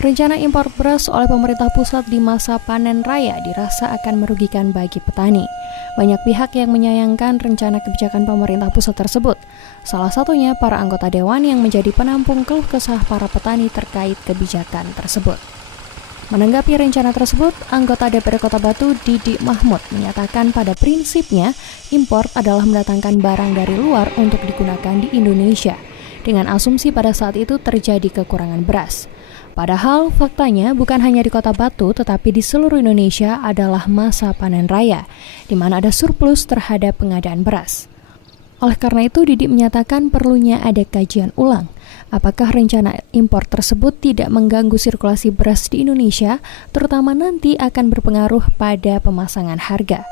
Rencana impor beras oleh pemerintah pusat di masa panen raya dirasa akan merugikan bagi petani. Banyak pihak yang menyayangkan rencana kebijakan pemerintah pusat tersebut. Salah satunya para anggota dewan yang menjadi penampung keluh kesah para petani terkait kebijakan tersebut. Menanggapi rencana tersebut, anggota DPR Kota Batu Didi Mahmud menyatakan pada prinsipnya impor adalah mendatangkan barang dari luar untuk digunakan di Indonesia, dengan asumsi pada saat itu terjadi kekurangan beras. Padahal faktanya bukan hanya di Kota Batu tetapi di seluruh Indonesia adalah masa panen raya, di mana ada surplus terhadap pengadaan beras. Oleh karena itu, Didi menyatakan perlunya ada kajian ulang. Apakah rencana impor tersebut tidak mengganggu sirkulasi beras di Indonesia, terutama nanti akan berpengaruh pada pemasangan harga.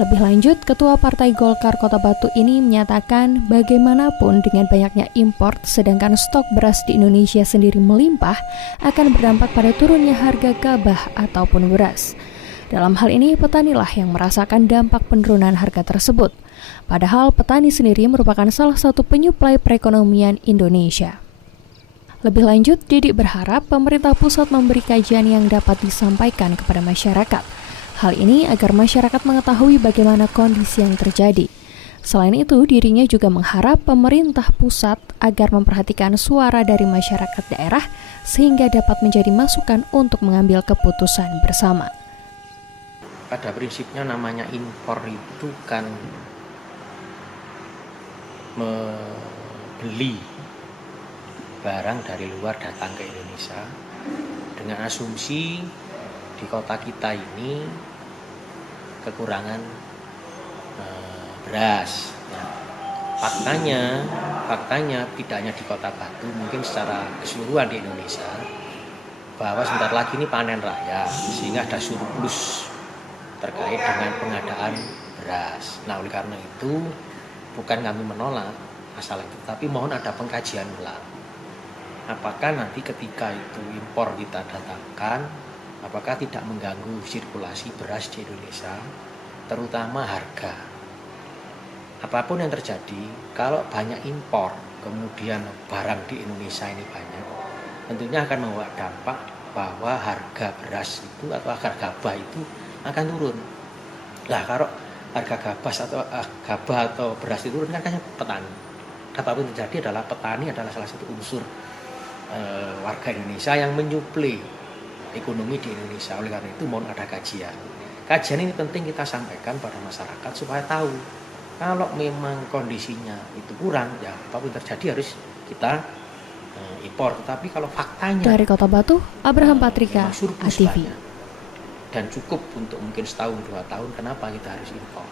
Lebih lanjut, Ketua Partai Golkar Kota Batu ini menyatakan bagaimanapun dengan banyaknya impor, sedangkan stok beras di Indonesia sendiri melimpah, akan berdampak pada turunnya harga gabah ataupun beras. Dalam hal ini, petanilah yang merasakan dampak penurunan harga tersebut. Padahal petani sendiri merupakan salah satu penyuplai perekonomian Indonesia. Lebih lanjut, Didi berharap pemerintah pusat memberi kajian yang dapat disampaikan kepada masyarakat. Hal ini agar masyarakat mengetahui bagaimana kondisi yang terjadi. Selain itu, dirinya juga mengharap pemerintah pusat agar memperhatikan suara dari masyarakat daerah sehingga dapat menjadi masukan untuk mengambil keputusan bersama. Pada prinsipnya namanya impor itu kan membeli barang dari luar datang ke Indonesia dengan asumsi di kota kita ini kekurangan beras. Faktanya tidak hanya di Kota Batu, mungkin secara keseluruhan di Indonesia, bahwa sebentar lagi ini panen raya sehingga ada surplus terkait dengan pengadaan beras. Nah, oleh karena itu bukan kami menolak masalah itu, tapi mohon ada pengkajian ulang. Apakah nanti ketika itu impor kita datangkan, apakah tidak mengganggu sirkulasi beras di Indonesia, terutama harga. Apapun yang terjadi, kalau banyak impor, kemudian barang di Indonesia ini banyak, tentunya akan membawa dampak bahwa harga beras itu atau harga gabah itu akan turun. Nah, kalau harga gabah atau beras itu turun kan petani. Apapun terjadi adalah petani adalah salah satu unsur warga Indonesia yang menyuplai ekonomi di Indonesia. Oleh karena itu mohon ada kajian. Kajian ini penting kita sampaikan pada masyarakat supaya tahu kalau memang kondisinya itu kurang, ya apapun terjadi harus kita impor. Tetapi kalau faktanya dari Kota Batu, Abraham Patrika, ATV. Dan cukup untuk mungkin setahun 2 tahun, kenapa kita harus impor?